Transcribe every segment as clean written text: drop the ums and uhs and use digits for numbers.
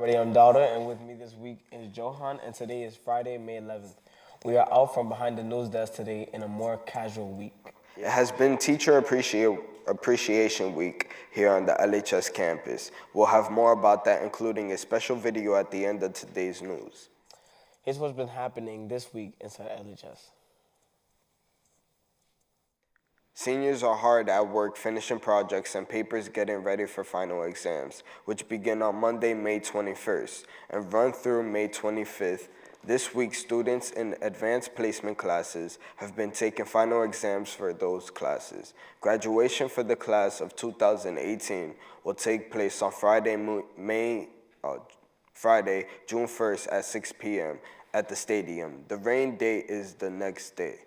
everybody, I'm Daughter, and with me this week is Johan, and today is Friday, May 11th. We are out from behind the news desk today in a more casual week. It has been Teacher Appreciation Week here on the LHS campus. We'll have more about that, including a special video at the end of today's news. Here's what's been happening this week inside LHS. Seniors are hard at work finishing projects and papers getting ready for final exams, which begin on Monday, May 21st, and run through May 25th. This week, students in advanced placement classes have been taking final exams for those classes. Graduation for the class of 2018 will take place on Friday, June 1st at 6 p.m. at the stadium. The rain date is the next day.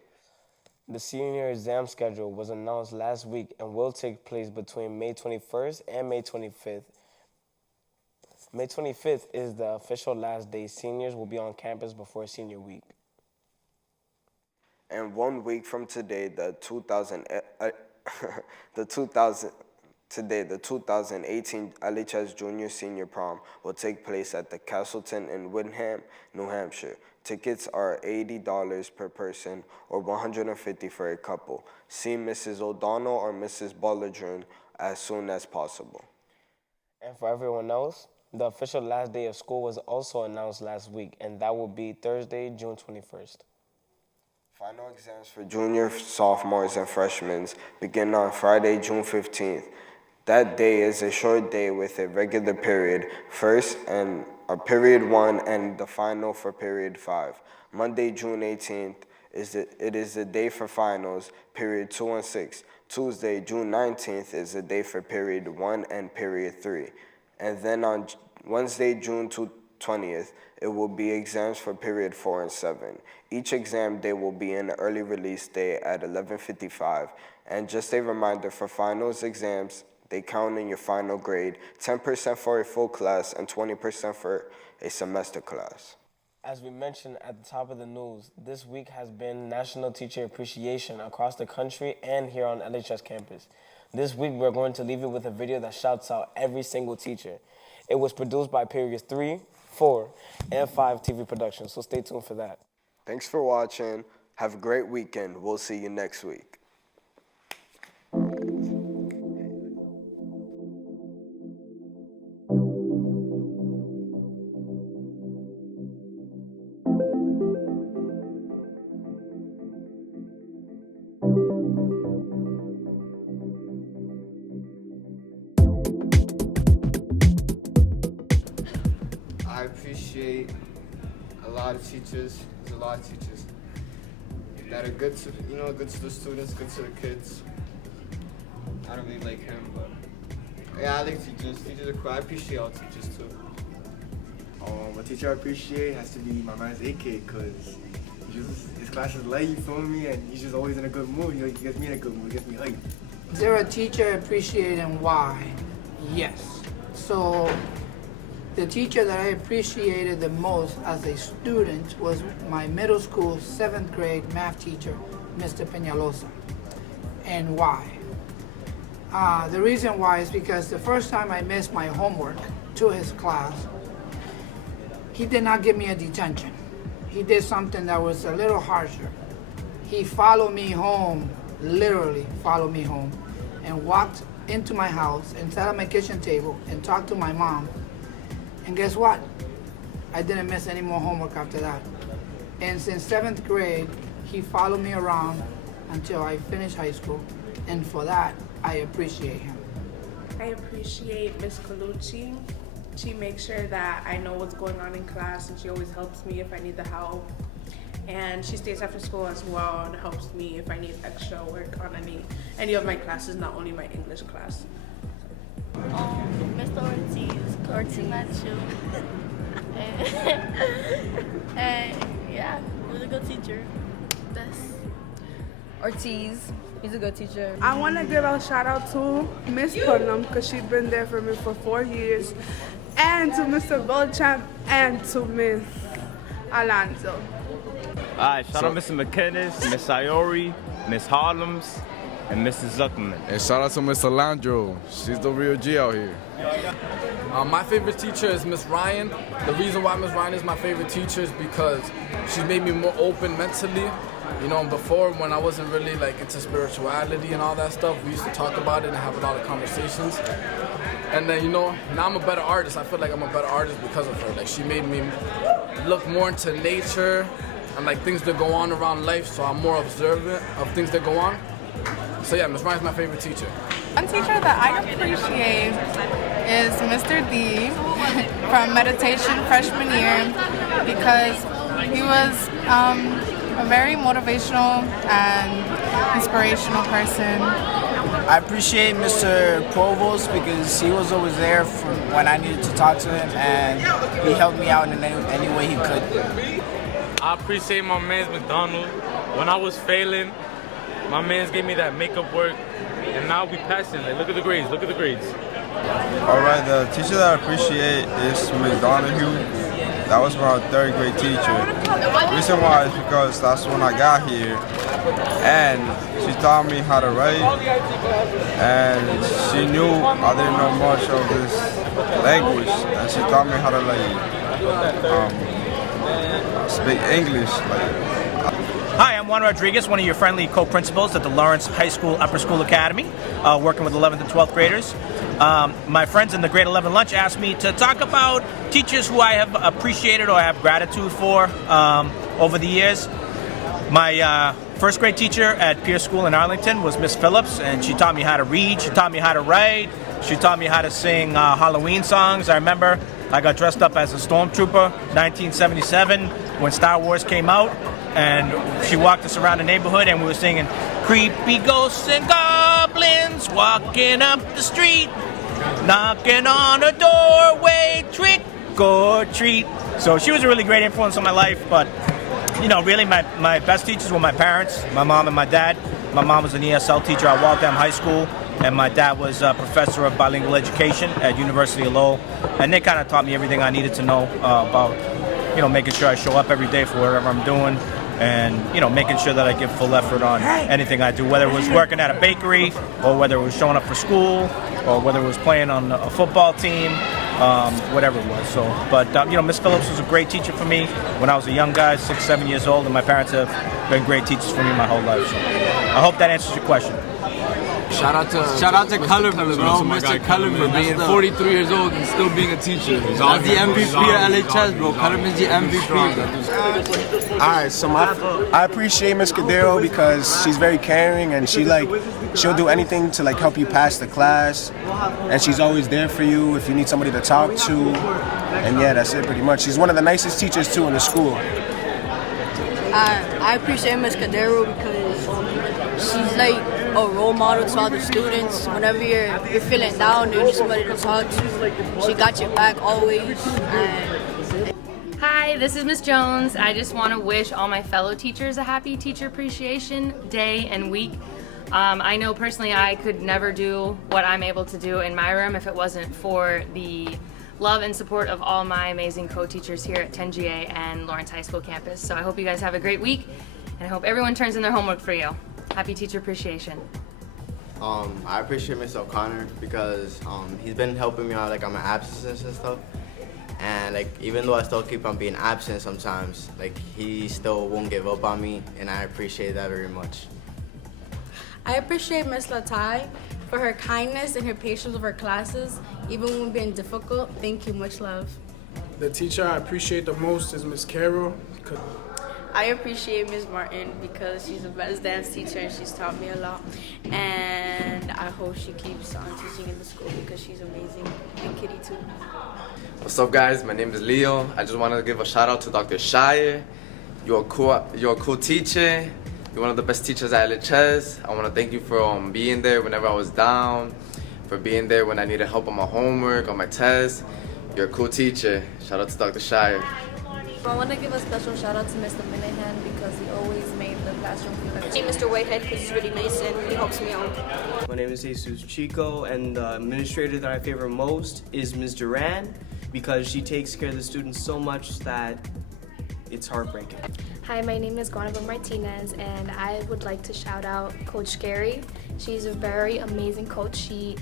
The senior exam schedule was announced last week and will take place between May 21st and May 25th. May 25th is the official last day seniors will be on campus before senior week. And 1 week from today, the 2018 LHS Junior Senior Prom will take place at the Castleton in Windham, New Hampshire. Tickets are $80 per person or $150 for a couple. See Mrs. O'Donnell or Mrs. Bolladron as soon as possible. And for everyone else, the official last day of school was also announced last week, and that will be Thursday, June 21st. Final exams for juniors, sophomores, and freshmen begin on Friday, June 15th. That day is a short day with a regular period first and a period 1 and the final for period 5. Monday, June 18th, it is the day for finals, period 2 and 6. Tuesday, June 19th is the day for period 1 and period 3. And then on Wednesday, June 20th, it will be exams for period 4 and 7. Each exam day will be an early release day at 11:55. And just a reminder, for finals exams, they count in your final grade, 10% for a full class and 20% for a semester class. As we mentioned at the top of the news, this week has been National Teacher Appreciation across the country and here on LHS campus. This week, we're going to leave you with a video that shouts out every single teacher. It was produced by periods 3, 4, and 5 TV Productions, so stay tuned for that. Thanks for watching. Have a great weekend. We'll see you next week. I appreciate a lot of teachers. There's a lot of teachers that are good to, good to the students, good to the kids. I don't really like him, but yeah, I like teachers. Teachers are cool. I appreciate all teachers too. A teacher I appreciate has to be my man's AK, because his class is light, you feel me, and he's just always in a good mood. He gets me in a good mood, he gets me hyped. Is there a teacher I appreciate and why? Yes. So the teacher that I appreciated the most as a student was my middle school 7th grade math teacher, Mr. Peñalosa. And why? The reason why is because the first time I missed my homework to his class, he did not give me a detention. He did something that was a little harsher. He followed me home, literally followed me home, and walked into my house and sat at my kitchen table and talked to my mom. And guess what? I didn't miss any more homework after that. And since 7th grade, he followed me around until I finished high school. And for that, I appreciate him. I appreciate Miss Colucci. She makes sure that I know what's going on in class, and she always helps me if I need the help. And she stays after school as well and helps me if I need extra work on any of my classes, not only my English class. Mr. Ortiz Machu. and yeah, he was a good teacher. Ortiz, he's a good teacher. I want to give a shout out to Miss Putnam, because she's been there for me for 4 years, and to Mr. Beauchamp, and to Miss Alonso. All right, shout out Mr. McKinnis, Miss Iori, Miss Harlems, and Mrs. Zuckerman. And shout out to Miss Alondro. She's the real G out here. My favorite teacher is Miss Ryan. The reason why Miss Ryan is my favorite teacher is because she's made me more open mentally. You know, before when I wasn't really like into spirituality and all that stuff, we used to talk about it and have a lot of conversations. And then, you know, now I'm a better artist. I feel like I'm a better artist because of her. Like, she made me look more into nature and like things that go on around life, so I'm more observant of things that go on. So yeah, Miss Ryan's my favorite teacher. One teacher that I appreciate is Mr. D from meditation freshman year, because he was a very motivational and inspirational person. I appreciate Mr. Provost because he was always there for when I needed to talk to him, and he helped me out in any way he could. I appreciate my man's McDonald. When I was failing, my man's gave me that makeup work, and now we passing. Like, look at the grades, look at the grades. All right, the teacher that I appreciate is Ms. Donahue. That was my third grade teacher. The reason why is because that's when I got here, and she taught me how to write, and she knew I didn't know much of this language, and she taught me how to speak English. Hi, I'm Juan Rodriguez, one of your friendly co-principals at the Lawrence High School Upper School Academy, working with 11th and 12th graders. My friends in the grade 11 lunch asked me to talk about teachers who I have appreciated or have gratitude for over the years. My first grade teacher at Pierce School in Arlington was Miss Phillips, and she taught me how to read, she taught me how to write, she taught me how to sing Halloween songs. I remember I got dressed up as a stormtrooper 1977 when Star Wars came out, and she walked us around the neighborhood and we were singing creepy ghosts and goblins walking up the street, knocking on a doorway, trick or treat. So she was a really great influence on my life, but you know, really my best teachers were my parents, my mom and my dad. My mom was an ESL teacher at Waltham High School, and my dad was a professor of bilingual education at University of Lowell, and they kind of taught me everything I needed to know about, you know, making sure I show up every day for whatever I'm doing, and you know, making sure that I give full effort on anything I do, whether it was working at a bakery, or whether it was showing up for school, or whether it was playing on a football team, whatever it was. So, but you know, Miss Phillips was a great teacher for me when I was a young guy, 6, 7 years old, and my parents have been great teachers for me my whole life. So, I hope that answers your question. Shout out to Cullen, bro. Mr. Cullen for being 43 years old and still being a teacher. That's the MVP at LHS, bro. Cullen is the MVP. Alright, so I appreciate Miss Cadero because she's very caring, and she'll do anything to like help you pass the class, and she's always there for you if you need somebody to talk to. And yeah, that's it pretty much. She's one of the nicest teachers too in the school. I appreciate Miss Cadero because she's like a role model to all the students. Whenever you're feeling down, you need somebody to talk to. She got your back always. Hi, this is Miss Jones. I just want to wish all my fellow teachers a happy Teacher Appreciation Day and week. I know personally I could never do what I'm able to do in my room if it wasn't for the love and support of all my amazing co-teachers here at 10GA and Lawrence High School campus. So I hope you guys have a great week, and I hope everyone turns in their homework for you. Happy Teacher Appreciation. I appreciate Mr. O'Connor because he's been helping me out like on my absences and stuff. And like even though I still keep on being absent sometimes, like he still won't give up on me, and I appreciate that very much. I appreciate Miss Latai for her kindness and her patience with her classes, even when being difficult. Thank you, much love. The teacher I appreciate the most is Miss Carol. I appreciate Ms. Martin because she's the best dance teacher and she's taught me a lot. And I hope she keeps on teaching in the school because she's amazing. And Kitty too. What's up, guys? My name is Leo. I just want to give a shout out to Dr. Shire. You're a cool teacher. You're one of the best teachers at LHS. I want to thank you for being there whenever I was down, for being there when I needed help on my homework, on my tests. You're a cool teacher. Shout out to Dr. Shire. I want to give a special shout out to Mr. Minahan because he always made the classroom feel like Mr. Whitehead because he's really nice and he helps me out. My name is Jesus Chico, and the administrator that I favor most is Ms. Duran because she takes care of the students so much that it's heartbreaking. Hi, my name is Guanabel Martinez, and I would like to shout out Coach Gary. She's a very amazing coach. She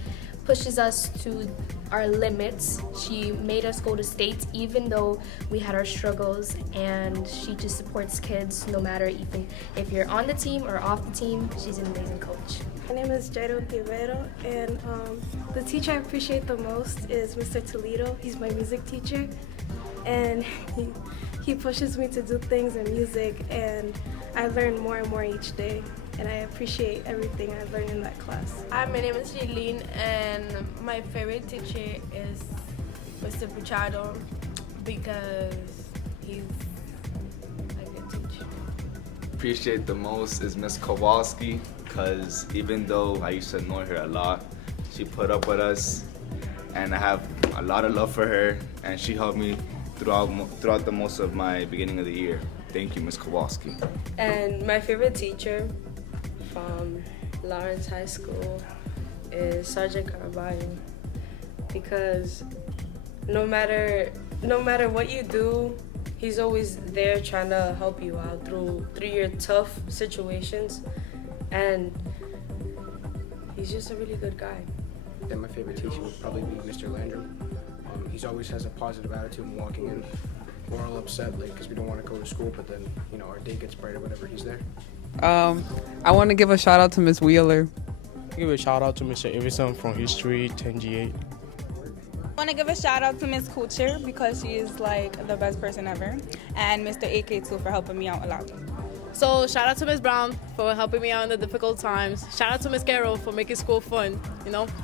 pushes us to our limits. She made us go to states even though we had our struggles, and she just supports kids no matter even if you're on the team or off the team. She's an amazing coach. My name is Jairo Quivero, and the teacher I appreciate the most is Mr. Toledo. He's my music teacher, and he pushes me to do things in music, and I learn more and more each day, and I appreciate everything I learned in that class. Hi, my name is Jaylene, and my favorite teacher is Mr. Puchado because he's a good teacher. Appreciate the most is Miss Kowalski, because even though I used to annoy her a lot, she put up with us, and I have a lot of love for her, and she helped me throughout the most of my beginning of the year. Thank you, Miss Kowalski. And my favorite teacher from Lawrence High School is Sergeant Caraballo, because no matter what you do, he's always there trying to help you out through your tough situations, and he's just a really good guy. Then my favorite teacher would probably be Mr. Landrum. He always has a positive attitude when walking in. We're all upset because we don't want to go to school, but then our day gets brighter whenever he's there. I want to give a shout out to Miss Wheeler. Give a shout out to Mr. Iverson from History 10G8. I want to give a shout out to Miss Kucher because she is like the best person ever, and Mr. AK too for helping me out a lot. So shout out to Miss Brown for helping me out in the difficult times. Shout out to Miss Carroll for making school fun.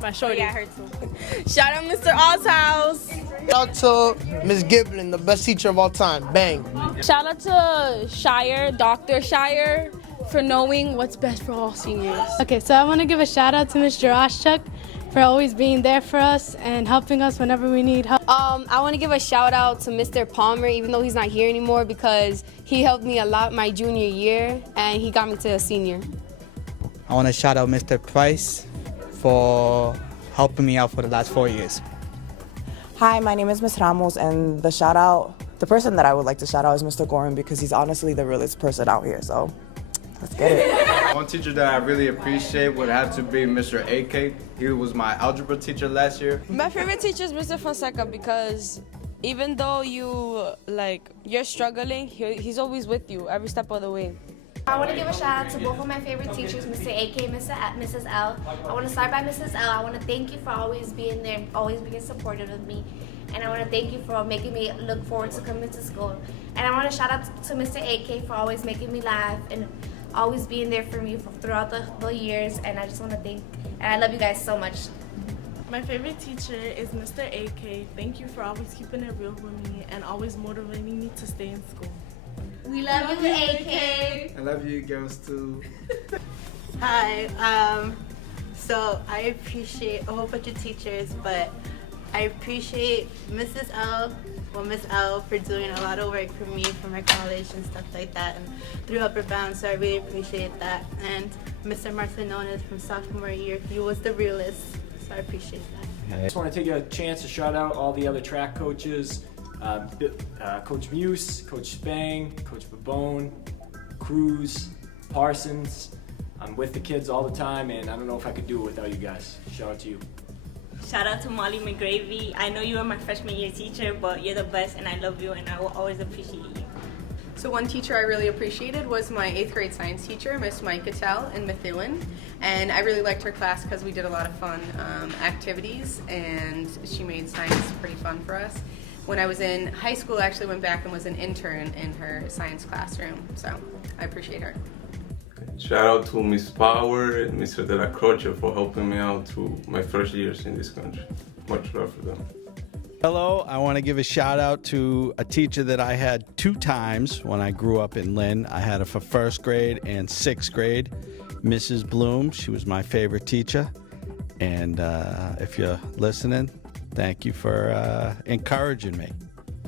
My shorty. Oh, yeah, her too. Shout out Mr. Althouse. Shout out to Miss Giblin, the best teacher of all time. Bang. Shout out to Shire, Dr. Shire, for knowing what's best for all seniors. Okay, so I want to give a shout out to Ms. Jarashchuk for always being there for us and helping us whenever we need help. I want to give a shout out to Mr. Palmer, even though he's not here anymore, because he helped me a lot my junior year and he got me to a senior. I want to shout out Mr. Price for helping me out for the last 4 years. Hi, my name is Ms. Ramos, and the person that I would like to shout out is Mr. Gorin because he's honestly the realest person out here, so let's get it. One teacher that I really appreciate would have to be Mr. AK. He was my algebra teacher last year. My favorite teacher is Mr. Fonseca because even though you're struggling, he's always with you every step of the way. I want to give a shout out to both of my favorite teachers, Mr. AK, Mrs. L. I want to start by Mrs. L. I want to thank you for always being there, always being supportive of me. And I want to thank you for making me look forward to coming to school. And I want to shout out to Mr. AK for always making me laugh and always being there for me throughout the years. And I just want to thank, and I love you guys so much. My favorite teacher is Mr. AK. Thank you for always keeping it real with me and always motivating me to stay in school. We love you, AK. I love you girls too. Hi, so I appreciate a whole bunch of teachers, but I appreciate Mrs. L, Miss L, for doing a lot of work for me for my college and stuff like that, and through Upper Bound, so I really appreciate that. And Mr. Marcinones from sophomore year, he was the realist, so I appreciate that. I just want to take a chance to shout out all the other track coaches, Coach Muse, Coach Spang, Coach Babone, Cruz, Parsons. I'm with the kids all the time, and I don't know if I could do it without you guys. Shout out to you. Shout out to Molly McGravy. I know you were my freshman year teacher, but you're the best, and I love you, and I will always appreciate you. So one teacher I really appreciated was my 8th grade science teacher, Miss Mike Cattell in Methuen. And I really liked her class because we did a lot of fun activities, and she made science pretty fun for us. When I was in high school, I actually went back and was an intern in her science classroom, so I appreciate her. Shout out to Miss Power and Mr. De La Croce for helping me out through my first years in this country. Much love for them. Hello, I want to give a shout out to a teacher that I had 2 times when I grew up in Lynn. I had her for 1st grade and 6th grade, Mrs. Bloom. She was my favorite teacher. And if you're listening, thank you for encouraging me.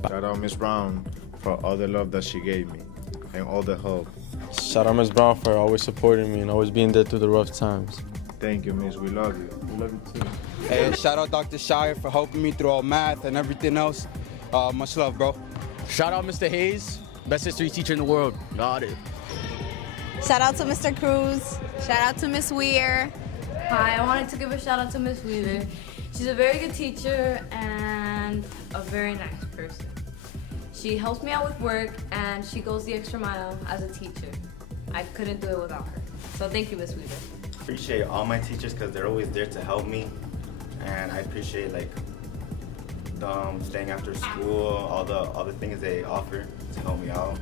Shout out Miss Brown for all the love that she gave me and all the help. Shout out Miss Brown for always supporting me and always being there through the rough times. Thank you, Miss. We love you. We love you too. Hey, shout out Dr. Shire for helping me through all math and everything else. Much love, bro. Shout out Mr. Hayes Best history teacher in the world. Got it. Shout out to Mr. Cruz. Shout out to Miss Weir. Hi, I wanted to give a shout out to Miss Wheeler. She's a very good teacher and a very nice person. She helps me out with work and she goes the extra mile as a teacher. I couldn't do it without her. So thank you, Miss Wheeler. Appreciate all my teachers because they're always there to help me, and I appreciate like staying after school, all the things they offer to help me out.